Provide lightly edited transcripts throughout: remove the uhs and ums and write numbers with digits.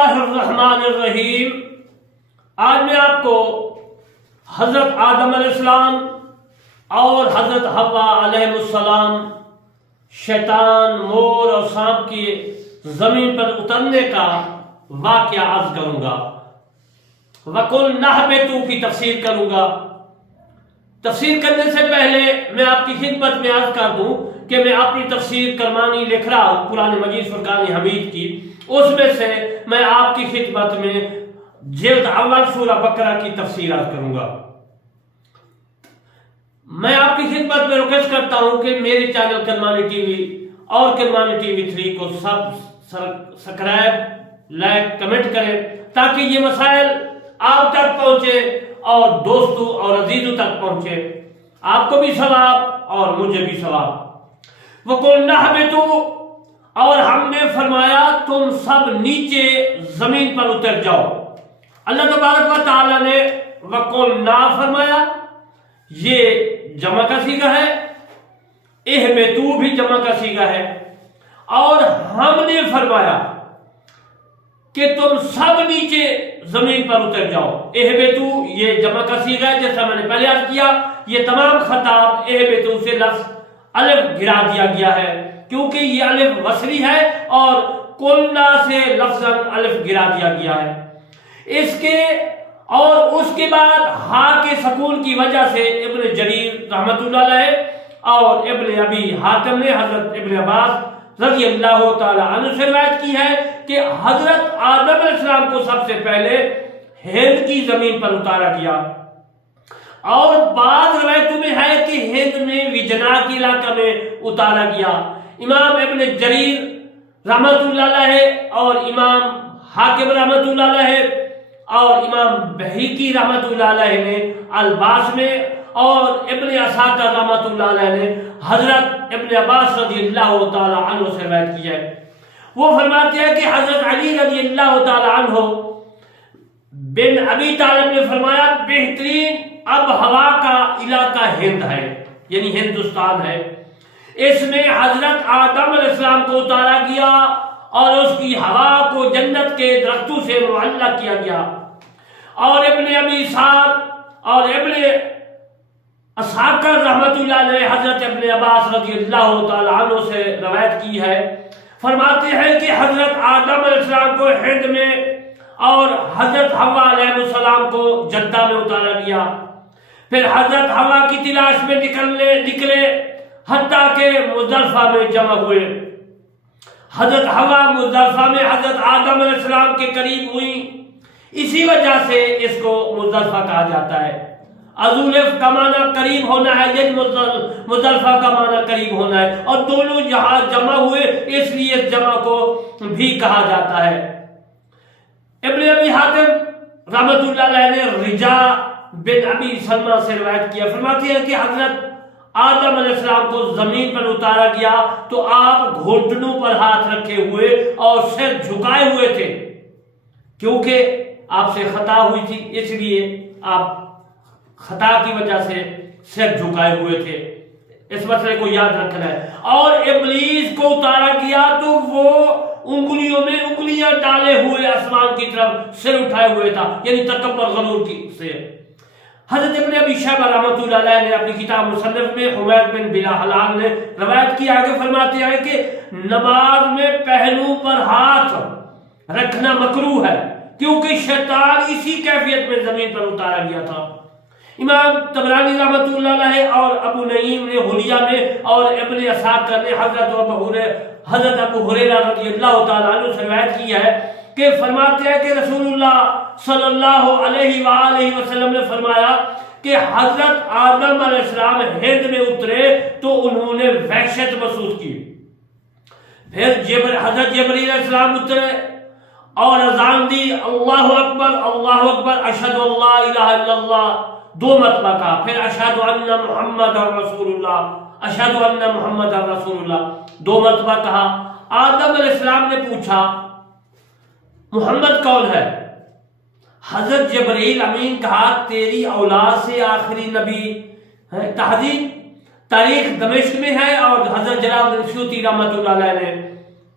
اللہ الرحمن الرحیم۔ آج میں آپ کو حضرت آدم علیہ السلام اور حضرت حوا علیہ السلام شیطان، مور اور سانپ کی زمین پر اترنے کا واقعہ عرض کروں گا۔ وَقُلْ نَهْبِطُوا کی تفسیر کروں گا۔ تفسیر کرنے سے پہلے میں آپ کی خدمت میں عرض کر دوں کہ میں اپنی تفسیر کرمانی لکھ رہا ہوں قرآن مجید فرقان حمید کی، اس میں سے میں آپ کی خدمت میں جلد اول سورہ بقرہ کی تفسیر عرض کروں گا۔ میں آپ کی خدمت میں ریکویسٹ کرتا ہوں کہ میرے چینل کرمانی ٹی وی اور کرمانی ٹی وی 3 کو سبسکرائب، لائک، کمنٹ کریں تاکہ یہ مسائل آپ تک پہنچے اور دوستوں اور عزیزوں تک پہنچے، آپ کو بھی ثواب اور مجھے بھی ثواب۔ وَقُلْ نَهْبِطُوا، اور ہم نے فرمایا تم سب نیچے زمین پر اتر جاؤ۔ اللہ تبارک و تعالی نے وَقُلْ نَا فرمایا، یہ جمع کا صیغہ ہے، اہبطوا بھی جمع کا صیغہ ہے، اور ہم نے فرمایا کہ تم سب نیچے زمین پر اتر جاؤ۔ اہبطوا یہ جمع کا صیغہ ہے، جیسا میں نے پہلے عرض کیا، یہ تمام خطاب اہبطوا سے لفظ الف گرا دیا گیا ہے کیونکہ یہ الف وصلی ہے اور قلنا سے لفظاً الف گرا دیا گیا ہے۔ اس کے بعد ہا کے سکون کی وجہ سے ابن جریر رحمۃ اللہ علیہ اور ابن ابی حاتم نے حضرت ابن عباس رضی اللہ تعالی عنہ سے روایت کی ہے کہ حضرت آدم علیہ السلام کو سب سے پہلے ہند کی زمین پر اتارا گیا، اور بعض روایتوں میں ہے کہ ہند میں وجنا کے علاقہ میں اتارا گیا۔ امام ابن جریر رحمۃ اللہ علیہ اور امام حاکم رحمۃ اللہ علیہ اور امام بہیقی رحمۃ اللہ علیہ نے الباس میں اور ابن اساکر رحمۃ اللہ علیہ نے حضرت ابن عباس رضی اللہ تعالی عنہ سے روایت کی ہے۔ وہ فرماتے ہیں کہ حضرت علی رضی اللہ تعالی عنہ بن ابی طالب نے فرمایا بہترین اب ہوا کا علاقہ ہند ہے، یعنی ہندوستان ہے، اس میں حضرت آدم علیہ السلام کو اتارا گیا اور اس کی ہوا کو جنت کے درختوں سے معلق کیا گیا۔ اور ابن ابی سعد اور ابن اساکر رحمۃ اللہ علیہ حضرت ابن عباس رضی اللہ تعالی عنہ سے روایت کی ہے، فرماتے ہیں کہ حضرت آدم علیہ السلام کو ہند میں اور حضرت حوا علیہ السلام کو جدہ میں اتارا گیا۔ پھر حضرت حوا کی تلاش میں نکلے حتیٰ کہ مزدلفہ میں جمع ہوئے۔ حضرت حوا مزدلفہ میں حضرت آدم علیہ السلام کے قریب ہوئی، اسی وجہ سے اس کو مزدلفہ کہا جاتا ہے۔ ازولف کا معنی قریب ہونا ہے، یعنی مزدلفہ کا معنی قریب ہونا ہے، اور دونوں جہاں جمع ہوئے اس لیے اس جمع کو بھی کہا جاتا ہے۔ ابن ابی حاتم رحمۃ اللہ علیہ نے رجا بن ابی سلمہ سے روایت کیا، فرماتے ہیں کہ حضرت آدم علیہ السلام کو زمین پر اتارا گیا تو آپ گھٹنوں پر ہاتھ رکھے ہوئے اور سر جھکائے ہوئے تھے، کیونکہ آپ سے خطا ہوئی تھی، اس لیے آپ خطا کی وجہ سے سر جھکائے ہوئے تھے، اس مسئلے کو یاد رکھنا ہے۔ اور ابلیس کو اتارا گیا تو وہ انگلیوں میں انگلیاں ڈالے ہوئے آسمان کی طرف سر اٹھائے ہوئے تھا، یعنی تکبر غرور کی سے۔ حضرت ابن ابی شیبہ رحمۃ اللہ علیہ نے اپنی کتاب مصنف میں حمید بن بلا حلال نے روایت کی، آگے فرماتے ہیں کہ نماز میں پہلو پر ہاتھ رکھنا مکروہ ہے کیونکہ شیطان اسی کیفیت میں زمین پر اتارا گیا تھا۔ امام طبرانی رحمۃ اللہ علیہ اور ابو نعیم نے حلیہ میں اور ابن اساکر نے حضرت ابو ہریرہ رضی اللہ تعالی عنہ سے روایت کی ہے کہ فرماتے ہیں کہ رسول اللہ صلی اللہ علیہ وآلہ وسلم نے فرمایا کہ حضرت آدم علیہ السلام ہند میں اترے تو انہوں نے وحشت محسوس کی۔ پھر حضرت جبرائیل علیہ السلام اترے اور اذان دی، اللہ اکبر اشہد ان لا الہ الا اللہ 2 مرتبہ کہا، پھر اشہد ان محمد رسول اللہ 2 مرتبہ کہا۔ آدم علیہ السلام نے پوچھا محمد کون ہے؟ حضرت جبرائیل امین کہا تیری اولاد سے آخری نبی ہے۔ تاریخ دمشق میں ہے اور حضرت جلال الدین سیوطی رحمۃ اللہ علیہ نے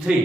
3,